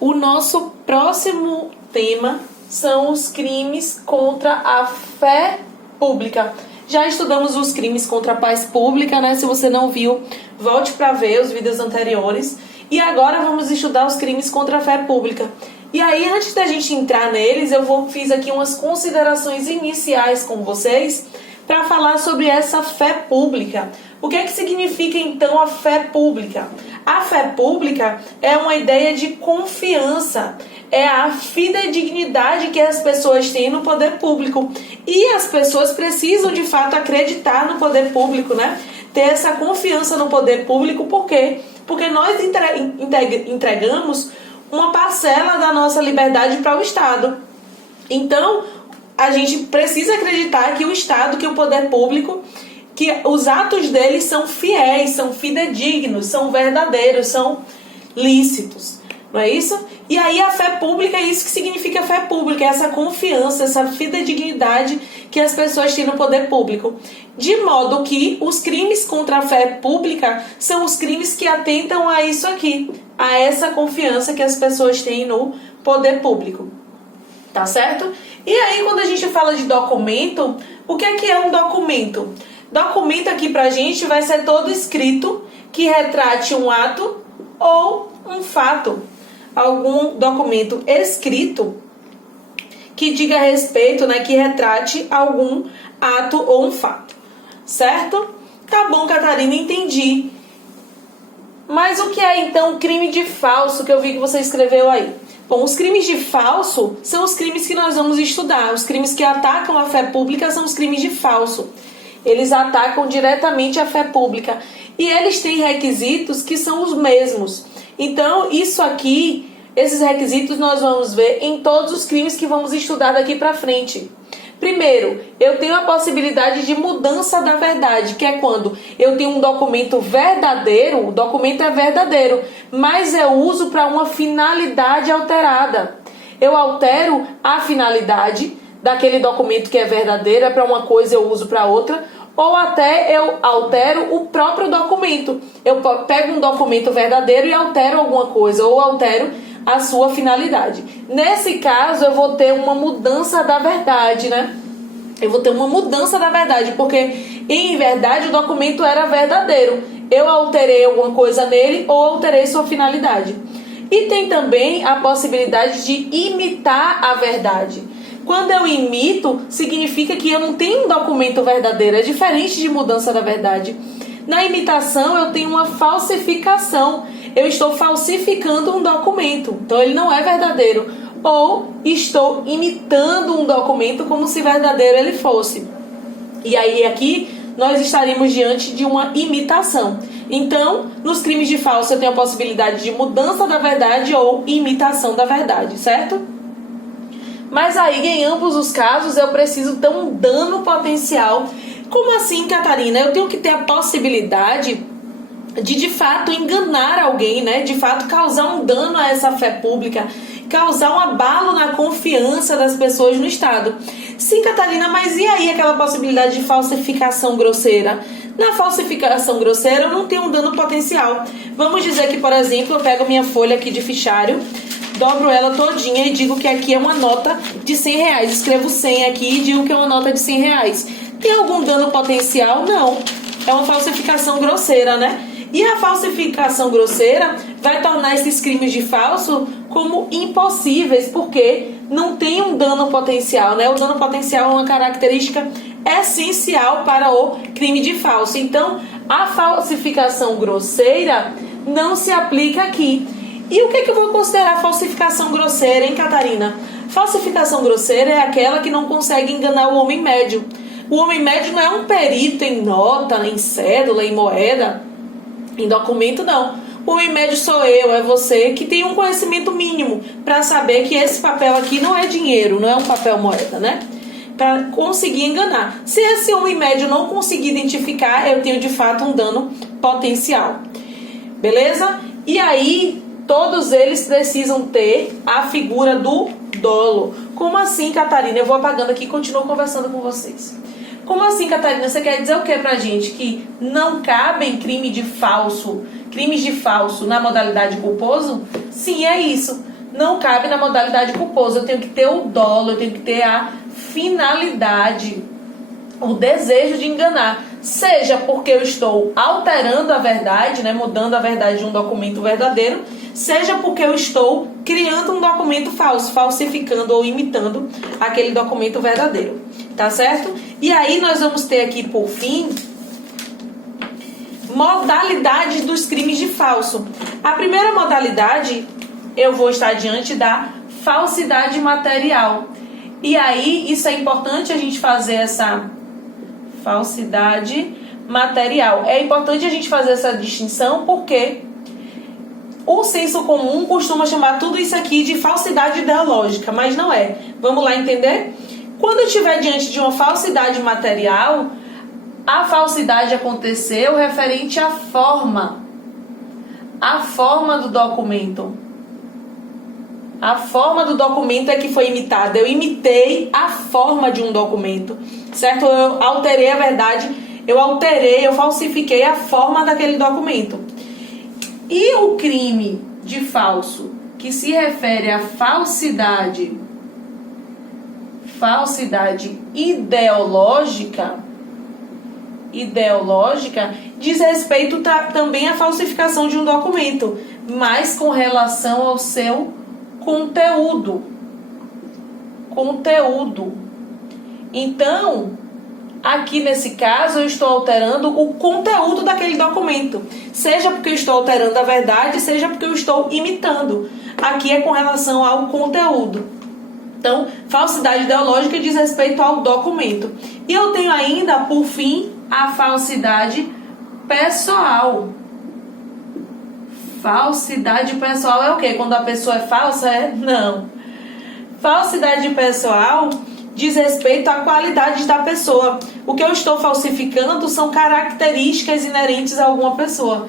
O nosso próximo tema são os crimes contra a fé pública. Já estudamos os crimes contra a paz pública, né? Se você não viu, volte para ver os vídeos anteriores. E agora vamos estudar os crimes contra a fé pública. E aí, antes da gente entrar neles, fiz aqui umas considerações iniciais com vocês para falar sobre essa fé pública. O que é que significa então a fé pública? A fé pública é uma ideia de confiança, é a fidedignidade que as pessoas têm no poder público. E as pessoas precisam de fato acreditar no poder público, né? Ter essa confiança no poder público, por quê? Porque nós entregamos uma parcela da nossa liberdade para o Estado. Então, a gente precisa acreditar que o Estado, que o poder público, que os atos deles são fiéis, são fidedignos, são verdadeiros, são lícitos. Não é isso? E aí a fé pública é isso que significa fé pública, é essa confiança, essa fidedignidade que as pessoas têm no poder público. De modo que os crimes contra a fé pública são os crimes que atentam a isso aqui, a essa confiança que as pessoas têm no poder público. Tá certo? E aí quando a gente fala de documento, o que é um documento? Documento aqui pra gente vai ser todo escrito que retrate um ato ou um fato. Algum documento escrito que diga respeito, né, que retrate algum ato ou um fato. Certo? Tá bom, Catarina, entendi. Mas o que é então crime de falso que eu vi que você escreveu aí? Bom, os crimes de falso são os crimes que nós vamos estudar. Os crimes que atacam a fé pública são os crimes de falso. Eles atacam diretamente a fé pública. E eles têm requisitos que são os mesmos. Então, isso aqui, esses requisitos nós vamos ver em todos os crimes que vamos estudar daqui para frente. Primeiro, eu tenho a possibilidade de mudança da verdade, que é quando eu tenho um documento verdadeiro, o documento é verdadeiro, mas eu uso para uma finalidade alterada. Eu altero a finalidade daquele documento que é verdadeiro, é para uma coisa eu uso para outra, ou até eu altero o próprio documento. Eu pego um documento verdadeiro e altero alguma coisa, ou altero a sua finalidade. Nesse caso, eu vou ter uma mudança da verdade, né? Eu vou ter uma mudança da verdade, porque em verdade o documento era verdadeiro. Eu alterei alguma coisa nele ou alterei sua finalidade. E tem também a possibilidade de imitar a verdade. Quando eu imito, significa que eu não tenho um documento verdadeiro. É diferente de mudança da verdade. Na imitação, eu tenho uma falsificação. Eu estou falsificando um documento. Então, ele não é verdadeiro. Ou estou imitando um documento como se verdadeiro ele fosse. E aí, aqui, nós estaríamos diante de uma imitação. Então, nos crimes de falso, eu tenho a possibilidade de mudança da verdade ou imitação da verdade, certo? Mas aí, em ambos os casos, eu preciso ter um dano potencial. Como assim, Catarina? Eu tenho que ter a possibilidade de fato, enganar alguém, né? De fato, causar um dano a essa fé pública, causar um abalo na confiança das pessoas no Estado. Sim, Catarina, mas e aí aquela possibilidade de falsificação grosseira? Na falsificação grosseira, eu não tenho um dano potencial. Vamos dizer que, por exemplo, eu pego minha folha aqui de fichário, dobro ela todinha e digo que aqui é uma nota de R$100. Escrevo 100 aqui e digo que é uma nota de R$100. Tem algum dano potencial? Não. É uma falsificação grosseira, né? E a falsificação grosseira vai tornar esses crimes de falso como impossíveis, porque não tem um dano potencial, né? O dano potencial é uma característica essencial para o crime de falso. Então, a falsificação grosseira não se aplica aqui. E o que é que eu vou considerar falsificação grosseira, hein, Catarina? Falsificação grosseira é aquela que não consegue enganar o homem médio. O homem médio não é um perito em nota, em cédula, em moeda, em documento, não. O homem médio sou eu, é você, que tem um conhecimento mínimo para saber que esse papel aqui não é dinheiro, não é um papel moeda, né? Para conseguir enganar. Se esse homem médio não conseguir identificar, eu tenho de fato um dano potencial. Beleza? E aí, todos eles precisam ter a figura do dolo. Como assim, Catarina? Eu vou apagando aqui e continuo conversando com vocês. Como assim, Catarina? Você quer dizer o que pra gente? Que não cabem crimes de falso na modalidade culposo? Sim, é isso. não cabe na modalidade culposa. Eu tenho que ter o dolo, eu tenho que ter a finalidade, o desejo de enganar. Seja porque eu estou alterando a verdade, né, mudando a verdade de um documento verdadeiro, seja porque eu estou criando um documento falso, falsificando ou imitando aquele documento verdadeiro. Tá certo? E aí nós vamos ter aqui, por fim, modalidades dos crimes de falso. A primeira modalidade, eu vou estar diante da falsidade material. E aí, isso é importante a gente fazer essa falsidade material. É importante a gente fazer essa distinção porque o senso comum costuma chamar tudo isso aqui de falsidade ideológica, mas não é. Vamos lá entender? Quando eu estiver diante de uma falsidade material, a falsidade aconteceu referente à forma. A forma do documento. A forma do documento é que foi imitada. Eu imitei a forma de um documento, certo? Eu alterei a verdade, eu falsifiquei a forma daquele documento. E o crime de falso, que se refere à falsidade ideológica, diz respeito também à falsificação de um documento, mas com relação ao seu conteúdo. Então, aqui nesse caso, eu estou alterando o conteúdo daquele documento. Seja porque eu estou alterando a verdade, seja porque eu estou imitando. Aqui é com relação ao conteúdo. Então, falsidade ideológica diz respeito ao documento. E eu tenho ainda, por fim, a falsidade pessoal. Falsidade pessoal é o quê? Quando a pessoa é falsa? Não. Falsidade pessoal diz respeito à qualidade da pessoa. O que eu estou falsificando são características inerentes a alguma pessoa.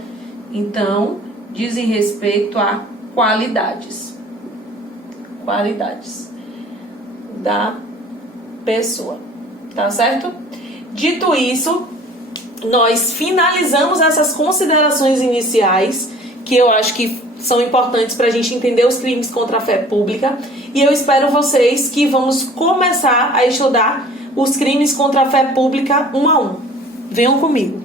Então, dizem respeito a qualidades da pessoa. Tá certo? Dito isso, nós finalizamos essas considerações iniciais, que eu acho que são importantes para a gente entender os crimes contra a fé pública. E eu espero vocês que vamos começar a estudar os crimes contra a fé pública um a um. Venham comigo.